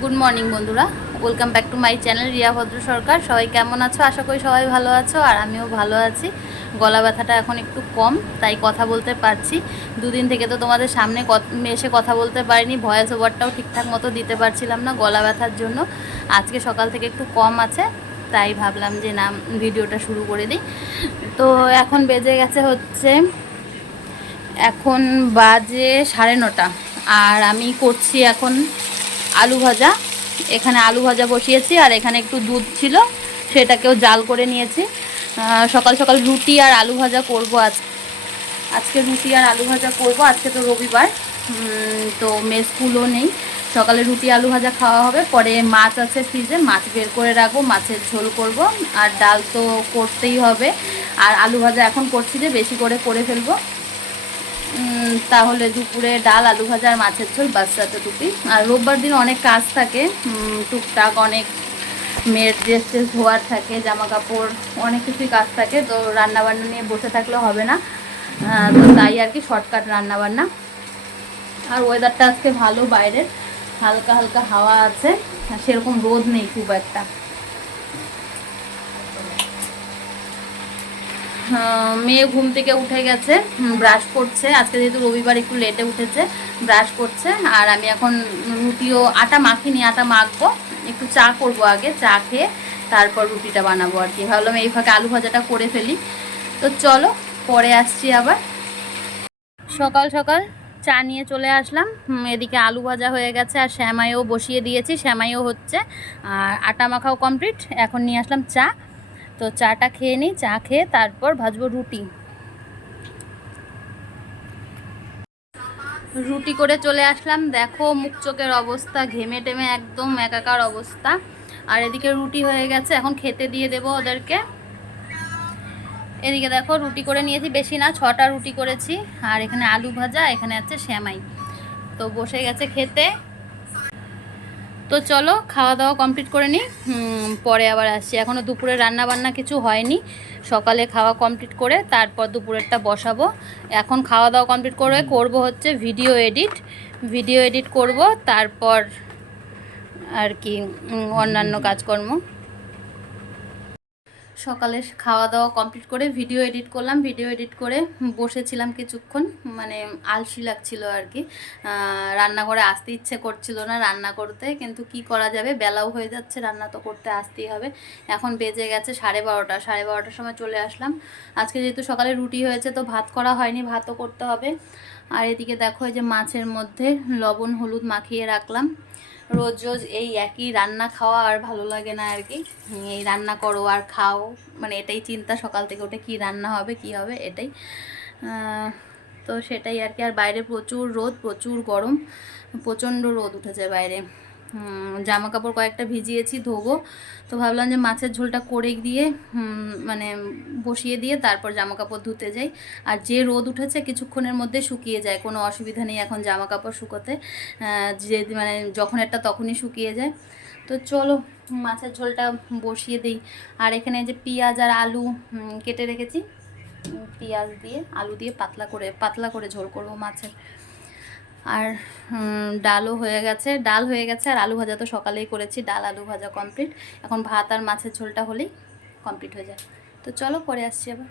Good morning বন্ধুরা। Welcome back to my channel Riya Bhadra Sarkar সবাই কেমন আছো? আশা করি সবাই ভালো আছো, আর আমিও ভালো আছি। গলা ব্যথাটা এখন একটু কম, তাই কথা বলতে পারছি। দুদিন থেকে তো তোমাদের সামনে এসে কথা বলতে পারিনি ভয়েস ওভারটাও ঠিকঠাক মতো দিতে পারছিলাম না গলা ব্যথার জন্য। আজকে সকাল থেকে একটু কম আছে, তাই ভাবলাম যে না, ভিডিওটা শুরু করে দিই। তো এখন বেজে গেছে হচ্ছে, এখন বাজে সাড়ে নটা। আর আমি করছি এখন আলু ভাজা। এখানে আলু ভাজা বসিয়েছি, আর এখানে একটু দুধ ছিল, সেটাকেও জাল করে নিয়েছি। সকাল সকাল রুটি আর আলু ভাজা করব আজ। আজকে রুটি আর আলু ভাজা করব, আজকে তো রবিবার। তো মেস স্কুলও নেই। সকালে রুটি আলু ভাজা খাওয়া হবে, পরে মাছ আছে ফ্রিজে, মাছ বের করে রাখব, মাছের ঝোল করব, আর ডাল তো করতেই হবে। আর আলু ভাজা এখন করছি যে, বেশি করে করে ফেলব। তাহলে দুপুরে ডাল, আলু ভাজা আর মাছের ঝোল, বাস রাতে টুপি। আর রোববার দিন অনেক কাজ থাকে। টুকটাক অনেক মেয়ের ড্রেস ট্রেস ধোয়ার থাকে জামা কাপড় অনেক কিছুই কাজ থাকে। তো রান্নাবান্না নিয়ে বসে থাকলে হবে না। তো তাই আর কি শর্টকাট রান্নাবান্না। আর ওয়েদারটা আজকে ভালো, বাইরের। হালকা হালকা হাওয়া আছে। সেরকম রোদ নেই খুব একটা। মেয়ে ঘুম থেকে উঠে গেছে ব্রাশ করছে। আজকে যেহেতু রবিবার একটু লেটে উঠেছে ব্রাশ করছে। আর আমি এখন রুটিও আটা মাখিনি, আটা মাখবো। একটু চা করব আগে, চা খেয়ে তারপর রুটিটা বানাবো আর কি। ভাবলাম এই ফাঁকে আলু ভাজাটা করে ফেলি। তো চলো, পরে আসছি আবার। সকাল সকাল চা নিয়ে চলে আসলাম। এদিকে আলু ভাজা হয়ে গেছে আর শ্যামাইও বসিয়ে দিয়েছি, শ্যামাইও হচ্ছে। আর আটা মাখাও কমপ্লিট এখন নিয়ে আসলাম চা। তো চাটা খেয়ে নিই, চা খেয়ে তারপর ভাজবো রুটি। রুটি করে চলে আসলাম। দেখো মুখ চোখের অবস্থা, ঘেমে টেমে একদম একাকার অবস্থা। আর এদিকে রুটি হয়ে গেছে, এখন খেতে দিয়ে দেবো ওদেরকে। এদিকে দেখো রুটি করে নিয়েছি, বেশি না, ছটা রুটি করেছি। আর এখানে আলু ভাজা, এখানে আছে শ্যামাই তো বসে গেছে খেতে। তো চলো, খাওয়া দাওয়া কমপ্লিট করে নিই। পরে আবার আসছি। এখনও দুপুরে রান্না বান্না কিছু হয়নি। সকালে খাওয়া কমপ্লিট করে তারপর দুপুরেরটা বসাবো। এখন খাওয়া দাওয়া কমপ্লিট করে করব হচ্ছে ভিডিও এডিট ভিডিও এডিট করব, তারপর আর কি অন্যান্য কাজকর্ম। সকালে খাওয়া দাওয়া কমপ্লিট করে ভিডিও এডিট করলাম। ভিডিও এডিট করে বসেছিলাম কিছুক্ষণ। মানে আলসি লাগছিল আর কি। আহ, রান্নাঘরে আসতে ইচ্ছে করছিল না রান্না করতে কিন্তু কি করা যাবে? বেলাও হয়ে যাচ্ছে রান্না তো করতে আসতেই হবে। এখন বেজে গেছে সাড়ে বারোটা। সাড়ে বারোটার সময় চলে আসলাম। আজকে যেহেতু সকালে রুটি হয়েছে তো ভাত করা হয়নি ভাতও করতে হবে। আর এদিকে দেখো এই যে মাছের মধ্যে লবণ হলুদ মাখিয়ে রাখলাম। রোজ রোজ এই একই রান্না খাওয়া আর ভালো লাগে না আর কি। এই রান্না করো আর খাও। মানে এটাই চিন্তা সকাল থেকে উঠে কি রান্না হবে, কি হবে এটাই। তো সেটাই আর কি। আর বাইরে প্রচুর রোদ, প্রচুর গরম, প্রচণ্ড রোদ উঠেছে বাইরে। জামা কাপড় কয়েকটা ভিজিয়েছি, ধোবো। তো ভাবলাম যে মাছের ঝোলটা করে দিয়ে মানে বসিয়ে দিয়ে তারপর জামা কাপড় ধুতে যাই। আর যে রোদ উঠেছে কিছুক্ষণের মধ্যে শুকিয়ে যায়, কোনো অসুবিধা নেই এখন জামা কাপড় শুকোতে যে মানে যখন একটা তখনই শুকিয়ে যায়। তো চলো, মাছের ঝোলটা বসিয়ে দিই। আর এখানে যে পেঁয়াজ আর আলু কেটে রেখেছি। পেঁয়াজ দিয়ে, আলু দিয়ে পাতলা করে পাতলা করে ঝোল করব মাছের। আর ডালও হয়ে গেছে। ডাল হয়ে গেছে, আর আলু ভাজা তো সকালেই করেছি। ডাল, আলু ভাজা কমপ্লিট এখন ভাত আর মাছের ঝোলটা হলেই কমপ্লিট হয়ে যায়। তো চলো পরে আসছি আবার।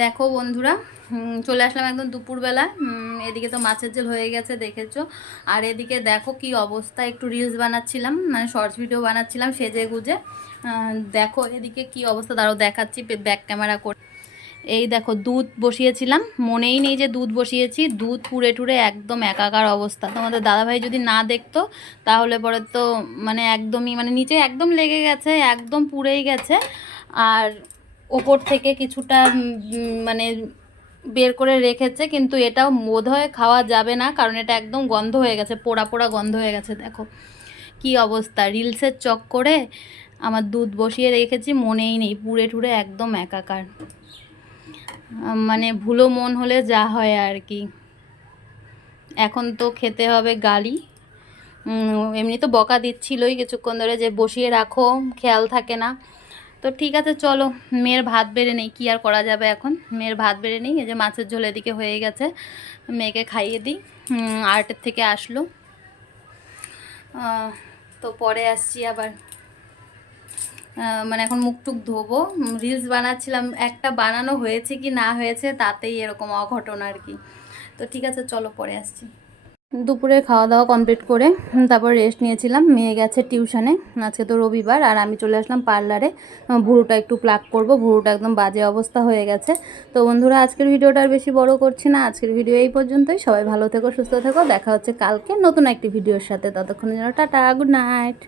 দেখো বন্ধুরা চলে আসলাম একদম দুপুরবেলা এদিকে তো মাছের ঝোল হয়ে গেছে, দেখেছ? আর এদিকে দেখো কি অবস্থা, একটু রিলস বানাচ্ছিলাম মানে শর্টস ভিডিও বানাচ্ছিলাম সেজে গুজে দেখো এদিকে কি অবস্থা, দাঁড়াও দেখাচ্ছি, ব্যাক ক্যামেরা করে। এই দেখো দুধ বসিয়েছিলাম। মনেই নেই যে দুধ বসিয়েছি। দুধ পুড়ে টুড়ে একদম একাকার অবস্থা। তোমাদের দাদাভাই যদি না দেখতো, তাহলে পরে তো মানে একদমই মানে নিচে একদম লেগে গেছে, একদম পুড়েই গেছে। আর ওপর থেকে কিছুটা মানে বের করে রেখেছে, কিন্তু এটাও বোধ হয় খাওয়া যাবে না, কারণ এটা একদম গন্ধ হয়ে গেছে, পোড়া পোড়া গন্ধ হয়ে গেছে, দেখো। কি অবস্থা? রিলসের চক করে আমার দুধ বসিয়ে রেখেছি, মনেই নেই, পুড়ে টুড়ে একদম একাকার। মানে ভুলো মন হলে যা হয় আর কি। এখন তো খেতে হবে গালি। এমনি তো বকা দিচ্ছিলই কিছুক্ষণ ধরে যে বসিয়ে রাখো, খেয়াল থাকে না। তো ঠিক আছে, চলো, মেয়ের ভাত বেড়ে নেই, কি আর করা যাবে এখন? মেয়ের ভাত বেড়ে নেই, এই যে মাছের ঝোল এদিকে হয়ে গেছে। মেয়েকে খাইয়ে দিই আর্টের থেকে আসলো। তো পরে আসছি আবার। মানে এখন মুখ টুক ধোবো রিলস বানাচ্ছিলাম, একটা বানানো হয়েছে কি না হয়েছে তাতেই এরকম অঘটন আর কি। তো ঠিক আছে, চলো পরে আসছি। দুপুরে খাওয়া দাওয়া কমপ্লিট করে তারপর রেস্ট নিয়েছিলাম। মেয়ে গেছে টিউশনে আজকে তো রবিবার, আর আমি চলে আসলাম পার্লারে ভুরুটা একটু প্লাক করব, ভুরুটা একদম বাজে অবস্থা হয়ে গেছে। তো বন্ধুরা, আজকের ভিডিওটা আর বেশি বড় করছি না। আজকের ভিডিও এই পর্যন্তই। সবাই ভালো থেকো, সুস্থ থেকো। দেখা হচ্ছে কালকে নতুন একটি ভিডিওর সাথে। ততক্ষণের জন্য টাটা গুড নাইট